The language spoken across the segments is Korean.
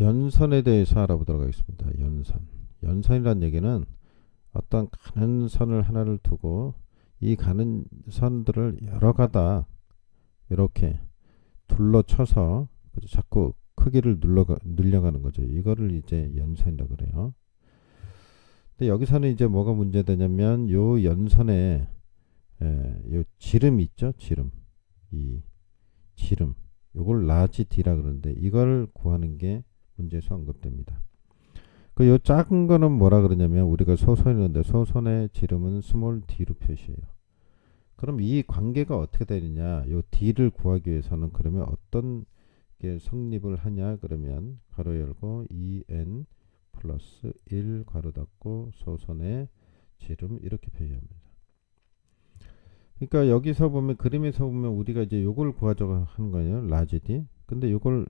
연선에 대해서 알아보도록 하겠습니다. 연선. 연선이란 얘기는 어떤 가는 선을 하나를 두고 이 가는 선들을 여러 가다 이렇게 둘러쳐서 자꾸 크기를 늘려가는 거죠. 이거를 이제 연선이라고 그래요. 근데 여기서는 이제 뭐가 문제되냐면 요 연선에 요 지름 있죠. 지름. 이 지름. 요걸 라지 D라 그러는데 이걸 구하는 게 문제에서 언급됩니다. 그 요 작은 거는 뭐라 그러냐면 우리가 소선이는데 소선의 지름은 스몰 d로 표시해요. 그럼 이 관계가 어떻게 되느냐? 요 d를 구하기 위해서는 그러면 어떤 게 성립을 하냐? 그러면 가로 열고 2n 플러스 1 가로 닫고 소선의 지름 이렇게 표시합니다. 그러니까 여기서 보면 그림에서 보면 우리가 이제 요걸 구하자고 하는 거예요. 라지 d. 근데 요걸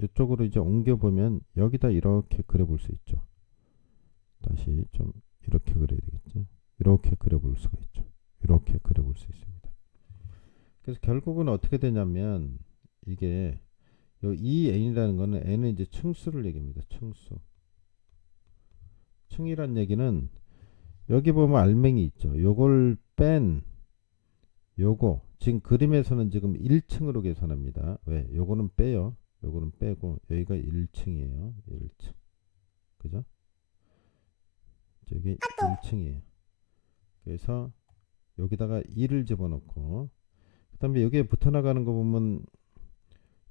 이쪽으로 이제 옮겨 보면 여기다 이렇게 그려 볼 수 있죠. 다시 좀 이렇게 그려야 되겠죠. 이렇게 그려볼 수가 있죠. 이렇게 그려볼 수 있습니다. 그래서 결국은 어떻게 되냐면 이게 요 EN이라는 거는 N은 이제 층수를 얘기합니다. 층수. 층이란 얘기는 여기 보면 알맹이 있죠. 요걸 뺀 요거 지금 그림에서는 지금 1층으로 계산합니다. 왜? 요거는 빼요. 요거는 빼고 여기가 1층이에요. 1층. 그죠? 저기 1층이에요. 그래서 여기다가 2를 집어넣고 그다음에 여기에 붙어 나가는 거 보면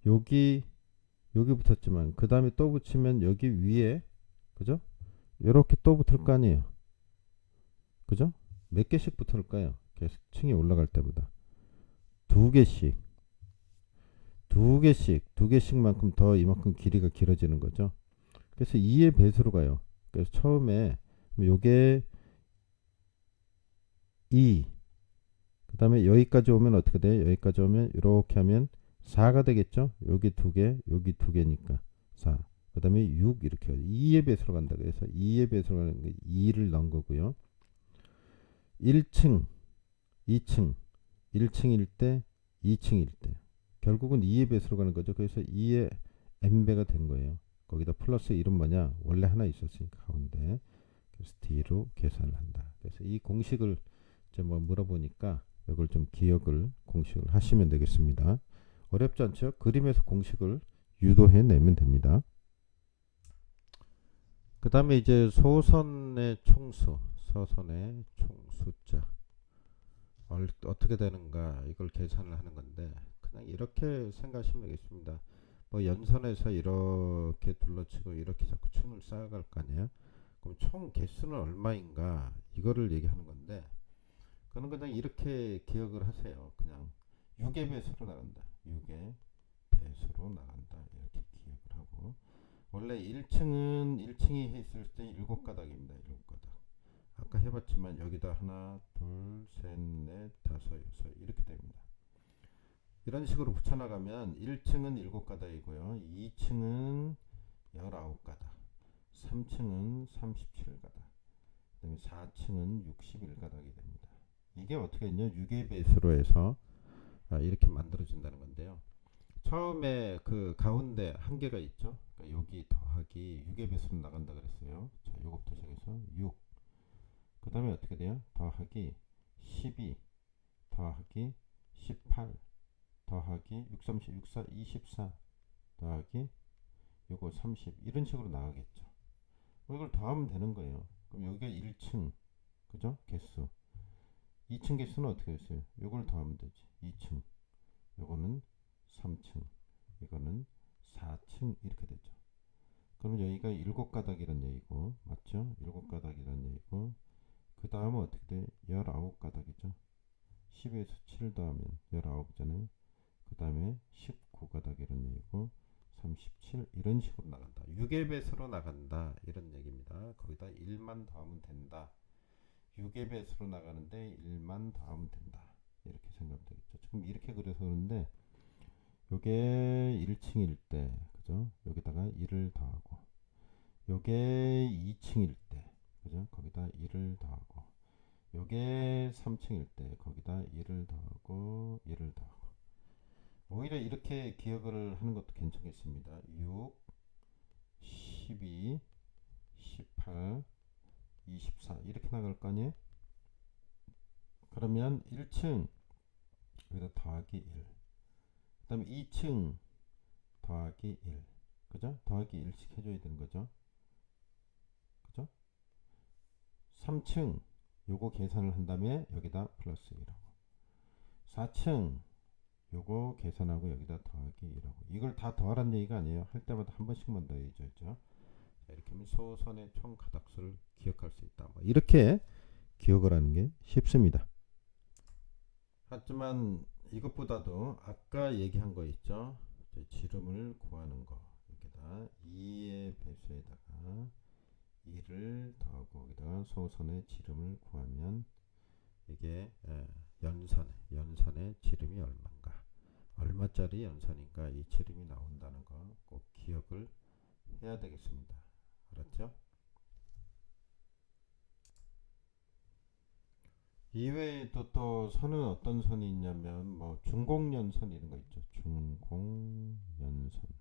여기 붙었지만 그 다음에 또 붙이면 여기 위에 그죠? 이렇게 또 붙을 거 아니에요. 그죠? 몇 개씩 붙을까요? 계속 층이 올라갈 때마다 두 개씩 두 개씩만큼 더 이만큼 길이가 길어지는 거죠. 그래서 2의 배수로 가요. 그래서 처음에 요게 2, 그 다음에 여기까지 오면 어떻게 돼? 여기까지 오면 이렇게 하면 4가 되겠죠? 여기 두 개, 여기 두 개니까 4. 그 다음에 6 이렇게 2의 배수로 간다. 그래서 2의 배수로 가는 게 2를 넣은 거고요. 1층, 2층, 1층일 때, 2층일 때. 결국은 2의 배수로 가는 거죠. 그래서 2의 n배가 된 거예요. 거기다 플러스 1은 뭐냐? 원래 하나 있었으니까 가운데. 그래서 D로 계산을 한다. 그래서 이 공식을 이제 뭐 물어보니까 이걸 좀 기억을 공식을 하시면 되겠습니다. 어렵지 않죠? 그림에서 공식을 유도해 내면 됩니다. 그 다음에 이제 소선의 총수, 서선의 총수자 어떻게 되는가 이걸 계산을 하는 건데 그냥 이렇게 생각하시면 되겠습니다. 뭐 연선에서 이렇게 둘러치고 이렇게 자꾸 층을 쌓아갈 거 아니에요? 그럼 총 개수는 얼마인가 이거를 얘기하는 건데 그는 그냥 이렇게 기억을 하세요. 그냥 6의 배수로 나간다. 6의 배수로 나간다. 이렇게 기억을 하고 원래 1층은 1층이 있을 때 7가닥입니다. 7가닥. 아까 해봤지만 여기다 하나, 둘, 셋, 넷, 다섯, 여섯 이렇게 됩니다. 이런 식으로 붙여나가면 1층은 7가닥이고요. 2층은 19가닥, 3층은 37가닥, 그다음에 4층은 61가닥이 됩니다. 이게 어떻게 했냐? 6의 배수로 해서 이렇게 만들어진다는 건데요. 처음에 그 가운데 한 개가 있죠. 그러니까 여기 더하기 6의 배수로 나간다 그랬어요. 자, 요거부터 시작해서 6. 그 다음에 어떻게 돼요? 더하기 12, 더하기 18, 더하기 6, 30, 6, 4, 24, 더하기 요거 30 이런 식으로 나가겠죠. 이걸 더하면 되는 거예요. 그럼 여기가 1층, 그죠? 개수. 2층 개수는 어떻게 했어요? 요걸 더하면 되지. 2층. 요거는 3층. 이거는 4층 이렇게 되죠. 그럼 여기가 7가닥이란 얘기고 맞죠? 7가닥이란 얘기고 그 다음은 어떻게 돼? 19가닥이죠. 10에서 7 더하면 19잖아요. 그 다음에 19가닥이란 얘기고 37 이런 식으로 나간다. 6의 배수로 나간다 이런 얘기입니다. 거기다 1만 더하면 된다. 6의 배수로 나가는데 1만 더하면 된다. 이렇게 생각하면 되겠죠. 지금 이렇게 그려서 그러는데 요게 1층일 때 그죠? 여기다가 1을 더하고 요게 2층일 때 그죠? 거기다 1을 더하고 요게 3층일 때 거기다 1을 더하고 1을 더하고 오히려 이렇게 기억을 하는 것도 괜찮겠습니다. 6, 12, 18, 24 이렇게 나갈 거 아니에요? 그러면 1층 여기다 더하기 1. 그 다음에 2층 더하기 1. 그죠? 더하기 1씩 해줘야 되는 거죠. 그죠? 3층 요거 계산을 한 다음에 여기다 플러스 1하고 4층 요거 계산하고 여기다 더하기 1하고 이걸 다 더하라는 얘기가 아니에요. 할 때마다 한 번씩만 더해야죠. 이렇게 하면 소선의 총 가닥수를 기억할 수 있다. 뭐 이렇게 기억을 하는 게 쉽습니다. 하지만 이것보다도 아까 얘기한 거 있죠. 지름을 구하는 거. 여기다 2의 배수에다가 2를 더하고 여기다가 소선의 지름을 구하면 이게 연산의 지름이 얼마인가, 얼마짜리 연산인가, 이 지름이 나온다는 거 꼭 기억을 해야 되겠습니다. 알았죠? 이외에도 또 선은 어떤 선이 있냐면 뭐 중공연선 이런 거 있죠. 중공연선.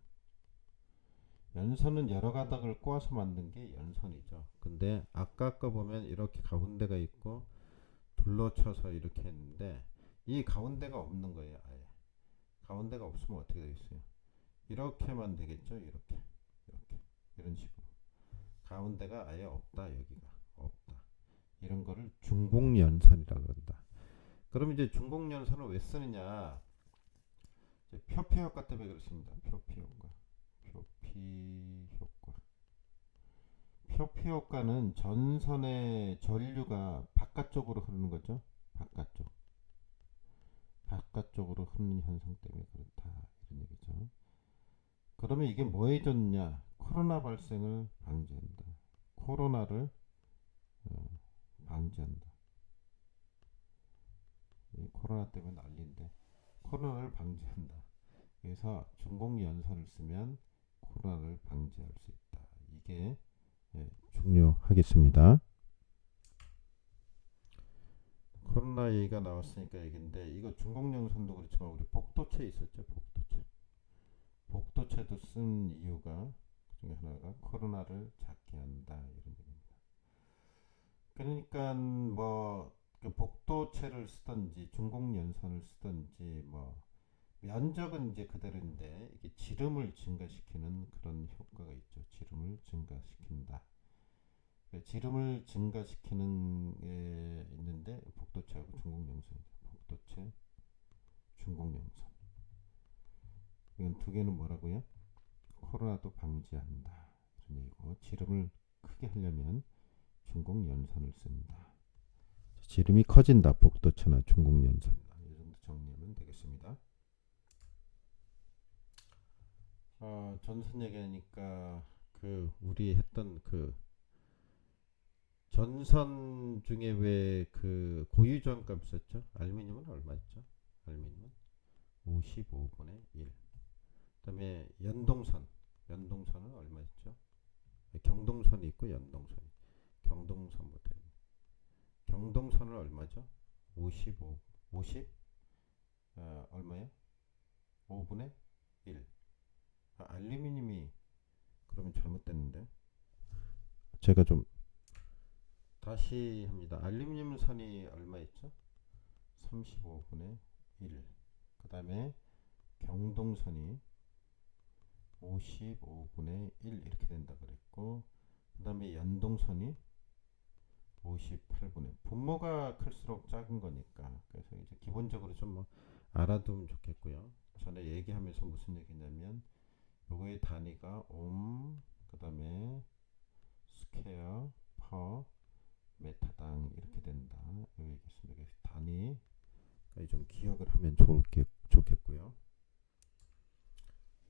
연선은 여러 가닥을 꼬아서 만든 게 연선이죠. 근데 아까 거 보면 이렇게 가운데가 있고 둘러쳐서 이렇게 했는데 이 가운데가 없는 거예요. 아예 가운데가 없으면 어떻게 되겠어요? 이렇게만 되겠죠. 이렇게 이런 식으로 가운데가 아예 없다. 여기가 없다. 이런 거를 중공연선이라고 한다. 그럼 이제 중공연선을 왜 쓰느냐? 표피 효과 때문에 그렇습니다. 표피 효과. 표피 효과는 전선의 전류가 바깥쪽으로 흐르는 거죠. 바깥쪽으로 흐르는 현상 때문에 그렇다. 이런 얘기죠. 그러면 이게 뭐에 좋냐? 코로나 발생을 방지한다. 코로나를 방지한다. 이 코로나 때문에 난리인데 코로나를 방지한다. 그래서 중공연선을 쓰면 코로나를 방지할 수 있다. 이게 중요하겠습니다. 코로나 얘기가 나왔으니까 얘기인데 이거 중공연선도 그렇지만 우리 복도체 있었죠. 복도체도 쓴 이유가 중에 하나가 코로나를 작게 한다 이런 얘기입니다. 그러니까 뭐 복도체를 쓰든지 중공연선을 쓰든지 뭐 면적은 이제 그대로인데 이게 지름을 증가시키는 그런 효과가 있죠. 지름을 증가시킨다. 지름을 증가시키는 게 있는데 복도체하고 중공연선이죠. 복도체, 중공연선. 이건 두 개는 뭐라고요? 코로나도 방지한다. 이런 얘기고 지름을 크게 하려면 중공연선을 쓴다. 지름이 커진다. 복도체나 중공연선. 이 정도 정리하면 되겠습니다. 전선 얘기하니까 우리 했던 전선 중에 왜 고유저항값 있었죠? 알루미늄은 얼마 있죠? 알루미늄은 55분의 1. 그다음에 연동선은 얼마 있죠? 경동선이 있고 연동선이. 경동선부터 경동선은 얼마죠? 50 얼마요? 5분의 1. 알루미늄이 그러면 잘못됐는데 제가 좀 다시 합니다. 알루미늄 선이 얼마 있죠? 35분의 1. 그 다음에 경동선이 55분의 1 이렇게 된다 그랬고, 그 다음에 연동선이 58분의 분모가 클수록 작은 거니까 그래서 이제 기본적으로 좀 뭐 알아두면 좋겠고요. 전에 얘기하면서 무슨 얘기냐면 요거의 단위가 그 다음에 스퀘어 퍼 메타당 이렇게 된다. 요 얘기했습니다. 단위 좀 기억을 하면 좋겠고요.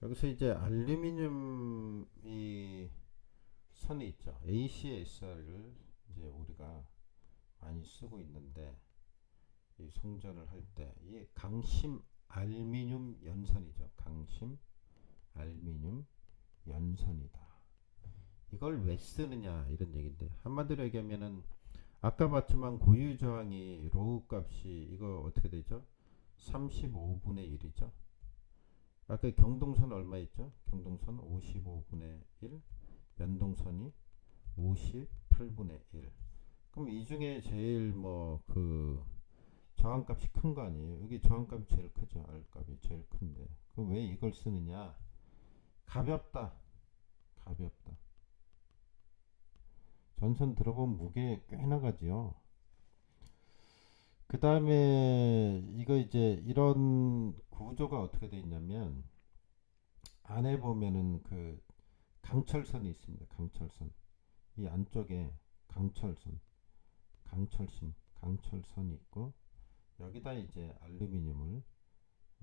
여기서 이제 알루미늄 이 선이 있죠. ACSR을 이제 우리가 많이 쓰고 있는데 이 송전을 할 때 이 강심 알루미늄 연선이죠. 강심 알루미늄 연선이다. 이걸 왜 쓰느냐 이런 얘기인데 한마디로 얘기하면은 아까 봤지만 고유 저항이 로우 값이 이거 어떻게 되죠? 35분의 1이죠. 아까 경동선 얼마 있죠? 경동선 55분의 1, 연동선이 58분의 1. 그럼 이 중에 제일 뭐 그 저항값이 큰 거 아니에요? 여기 저항값이 제일 크죠. R값이 제일 큰데. 그럼 왜 이걸 쓰느냐? 가볍다. 가볍다. 전선 들어보면 무게 꽤 나가지요. 그 다음에 이거 이제 이런 구조가 어떻게 돼 있냐면 안에 보면은 그 강철선이 있습니다. 강철선. 이 안쪽에 강철선이 있고 여기다 이제 알루미늄을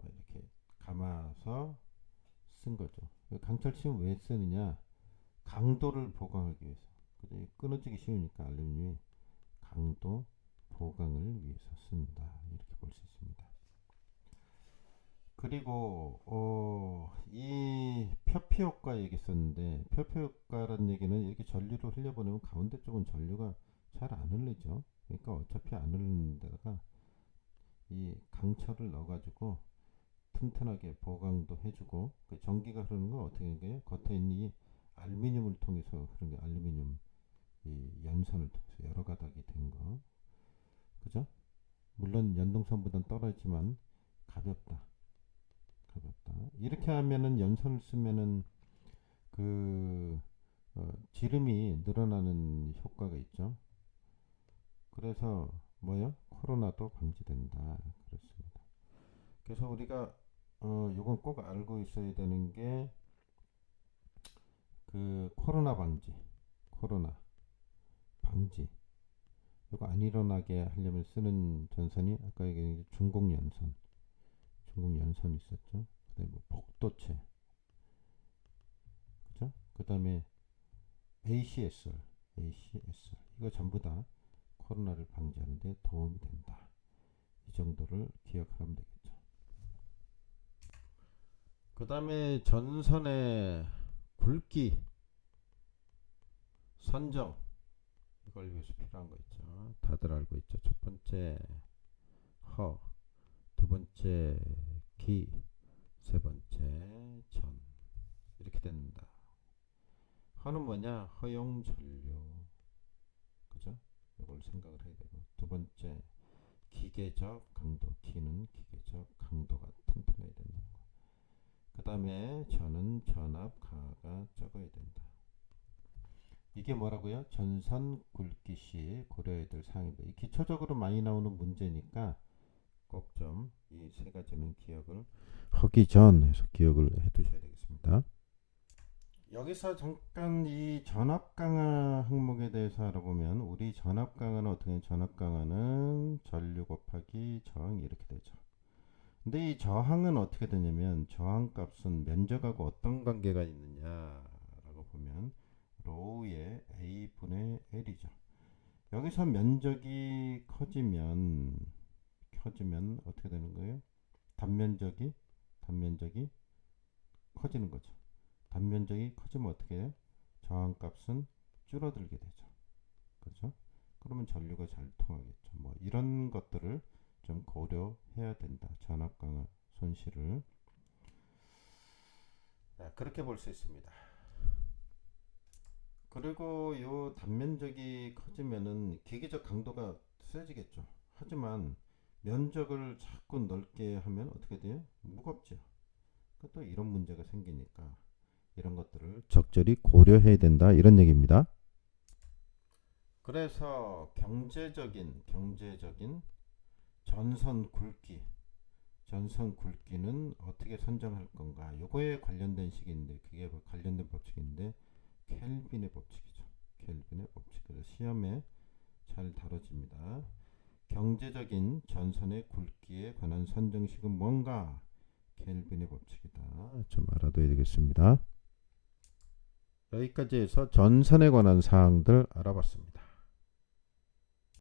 이렇게 감아서 쓴 거죠. 강철심은 왜 쓰느냐? 강도를 보강하기 위해서. 끊어지기 쉬우니까 알루미늄이 강도 보강을 위해서 쓴다. 이렇게 볼 수 있습니다. 그리고 이 표피 효과 얘기 썼는데 표피 효과라는 얘기는 이렇게 전류를 흘려보내면 가운데 쪽은 전류가 잘 안 흘리죠. 그러니까 어차피 안 흐르는 데다가 이 강철을 넣어가지고 튼튼하게 보강도 해주고 그 전기가 흐르는 건 어떻게 된 거예요? 겉에 있는 이 알루미늄을 통해서 흐르는 게 알루미늄 이 연선을 통해서 여러 가닥이 된 거. 그죠? 물론 연동선보다는 떨어지지만 가볍다. 이렇게 하면은 연선을 쓰면은 그 지름이 늘어나는 효과가 있죠. 그래서 뭐요? 코로나도 방지된다. 그렇습니다. 그래서 우리가 요건 꼭 알고 있어야 되는 게 그 코로나 방지. 이거 안 일어나게 하려면 쓰는 전선이 아까 얘기한 중공 연선 있었죠. 그다음에 뭐 복도체, 그죠? 그다음에 ACSR 이거 전부 다 코로나를 방지하는 데 도움이 된다. 이 정도를 기억하면 되겠죠. 그다음에 전선의 굵기 선정 이걸 위해서 필요한 거 있죠. 다들 알고 있죠. 첫 번째 허, 두 번째 기, 세 번째 전 이렇게 된다. 허는 뭐냐? 허용 전류. 그죠? 이걸 생각을 해야 되고 두 번째 기계적 강도. 기는 기계적 강도가 튼튼해야 된다는 거. 그 다음에 전은 전압 가가 적어야 된다. 이게 뭐라고요? 전선 굵기 시 고려해야 될 사항입니다. 기초적으로 많이 나오는 문제니까 꼭 좀 이 세 가지는 기억을 하기 전 해서 기억을 해 두셔야 되겠습니다. 여기서 잠깐 이 전압 강화 항목에 대해서 알아보면 우리 전압 강화는 어떻게 전압 강화는 전류 곱하기 저항 이렇게 되죠. 근데 이 저항은 어떻게 되냐면 저항 값은 면적하고 어떤 관계가 있느냐라고 보면 로우의 A분의 L이죠. 여기서 면적이 커지면 어떻게 되는 거예요? 단면적이 커지는 거죠. 단면적이 커지면 어떻게 해요? 저항값은 줄어들게 되죠. 그렇죠? 그러면 전류가 잘 통하겠죠. 뭐 이런 것들을 좀 고려해야 된다. 전압 강화 손실을. 그렇게 볼 수 있습니다. 그리고 요 단면적이 커지면은 기계적 강도가 세지겠죠. 하지만 면적을 자꾸 넓게 하면 어떻게 돼요? 무겁죠. 또 이런 문제가 생기니까 이런 것들을 적절히 고려해야 된다. 이런 얘기입니다. 그래서 경제적인 전선 굵기는 어떻게 선정할 건가? 요거에 관련된 식인데 그게 관련된 법칙인데 켈빈의 법칙이죠. 켈빈의 법칙. 그래서 시험에 잘 다뤄집니다. 경제적인 전선의 굵기에 관한 선정식은 뭔가? 켈빈의 법칙이다. 좀 알아둬야 되겠습니다. 여기까지 해서 전선에 관한 사항들 알아봤습니다.